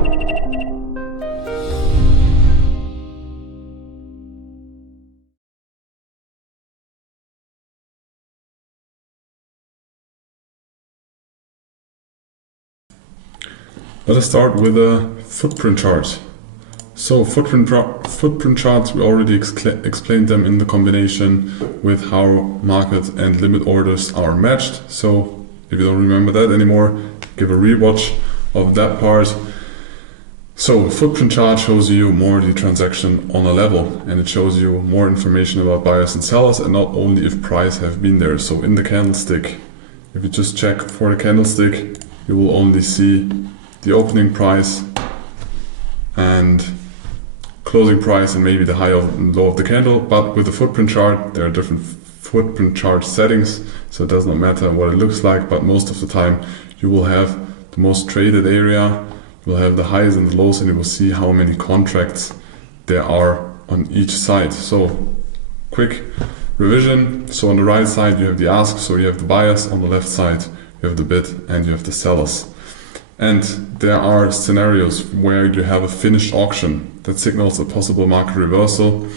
Let us start with a footprint chart. So footprint charts, we already explained them in the combination with how market and limit orders are matched. So if you don't remember that anymore, give a rewatch of that part. So a footprint chart shows you more the transaction on a level, and it shows you more information about buyers and sellers, and not only if price have been there. So in the candlestick, if you just check for the candlestick, you will only see the opening price and closing price and maybe the high and low of the candle. But with the footprint chart, there are different footprint chart settings, so it does not matter what it looks like, but most of the time you will have the most traded area, you will have the highs and the lows, and you will see how many contracts there are on each side. So quick revision. So on the right side you have the ask, so you have the buyers. On the left side you have the bid and you have the sellers. And there are scenarios where you have a finished auction that signals a possible market reversal.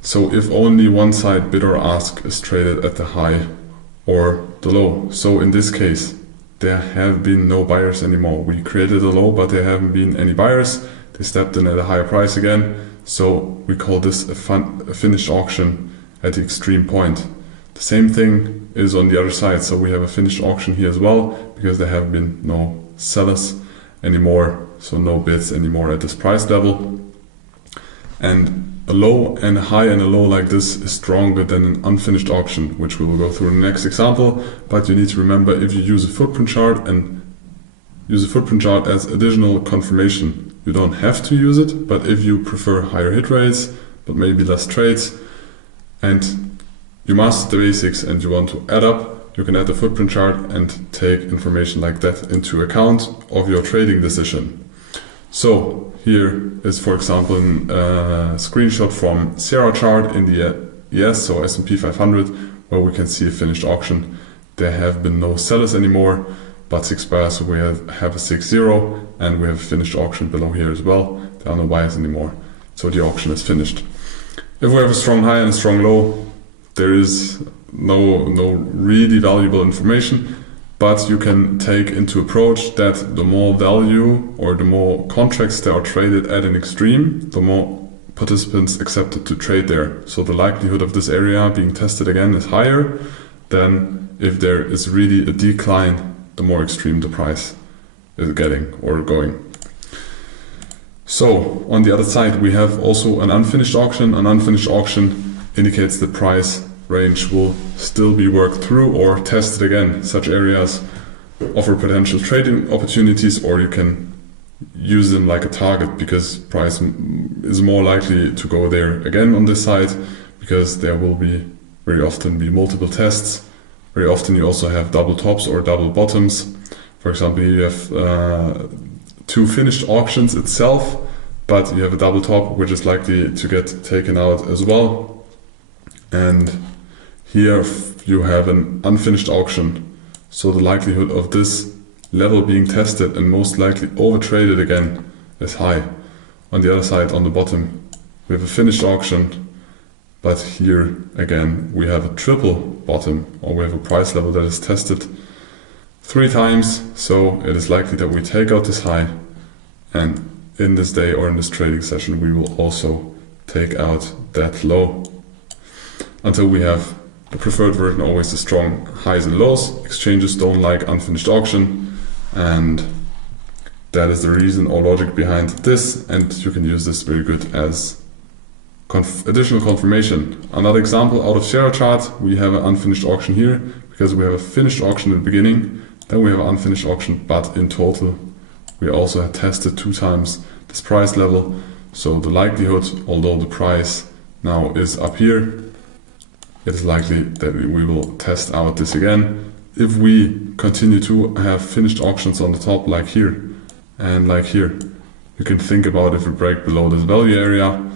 So if only one side, bid or ask, is traded at the high or the low. So in this case, there have been no buyers anymore. We created a low, but there haven't been any buyers. They stepped in at a higher price again. So we call this a finished auction at the extreme point. The same thing is on the other side. So we have a finished auction here as well, because there have been no sellers anymore, so no bids anymore at this price level. And a low and a high and a low like this is stronger than an unfinished auction, which we will go through in the next example. But you need to remember, if you use a footprint chart and use a footprint chart as additional confirmation, you don't have to use it. But if you prefer higher hit rates but maybe less trades, and you master the basics and you want to add up, you can add the footprint chart and take information like that into account of your trading decision. So here is, for example, a screenshot from Sierra chart in the ES, so S&P 500, where we can see a finished auction. There have been no sellers anymore, but 6 buyers, so we have a 6-0, and we have a finished auction below here as well. There are no buyers anymore, so the auction is finished. If we have a strong high and a strong low, there is no really valuable information, but you can take into approach that the more value or the more contracts that are traded at an extreme, the more participants accepted to trade there. So the likelihood of this area being tested again is higher than if there is really a decline, the more extreme the price is getting or going. So on the other side, we have also an unfinished auction. An unfinished auction indicates the price range will still be worked through or tested again. Such areas offer potential trading opportunities, or you can use them like a target, because price is more likely to go there again on this side, because there will very often be multiple tests. Very often you also have double tops or double bottoms. For example, you have 2 finished auctions itself, but you have a double top which is likely to get taken out as well. And here you have an unfinished auction, so the likelihood of this level being tested and most likely overtraded again is high. On the other side, on the bottom, we have a finished auction, but here again we have a triple bottom, or we have a price level that is tested 3 times, so it is likely that we take out this high, and in this day or in this trading session we will also take out that low, until we have the preferred version, always the strong highs and lows. Exchanges don't like unfinished auction, and that is the reason or logic behind this, and you can use this very good as additional confirmation. Another example out of Sierra chart, we have an unfinished auction here, because we have a finished auction in the beginning, then we have an unfinished auction, but in total we also have tested 2 times this price level. So the likelihood, although the price now is up here, it is likely that we will test out this again. If we continue to have finished auctions on the top, like here and like here, you can think about if we break below this value area,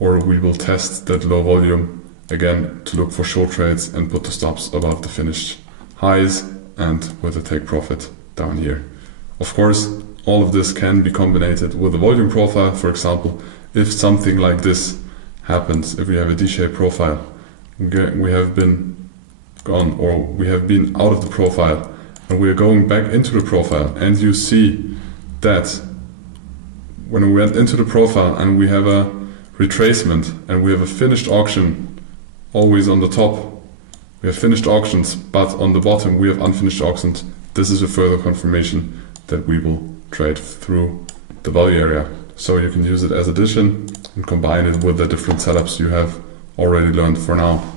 or we will test that low volume again to look for short trades and put the stops above the finished highs, and with a take profit down here Of course, all of this can be combined with a volume profile. For example, if something like this happens, if we have a D-shaped profile, we have been gone, or we have been out of the profile, and we are going back into the profile, and you see that when we went into the profile and we have a retracement and we have a finished auction always on the top, we have finished auctions, but on the bottom we have unfinished auctions. This is a further confirmation that we will trade through the value area. So you can use it as addition and combine it with the different setups you have already learned for now.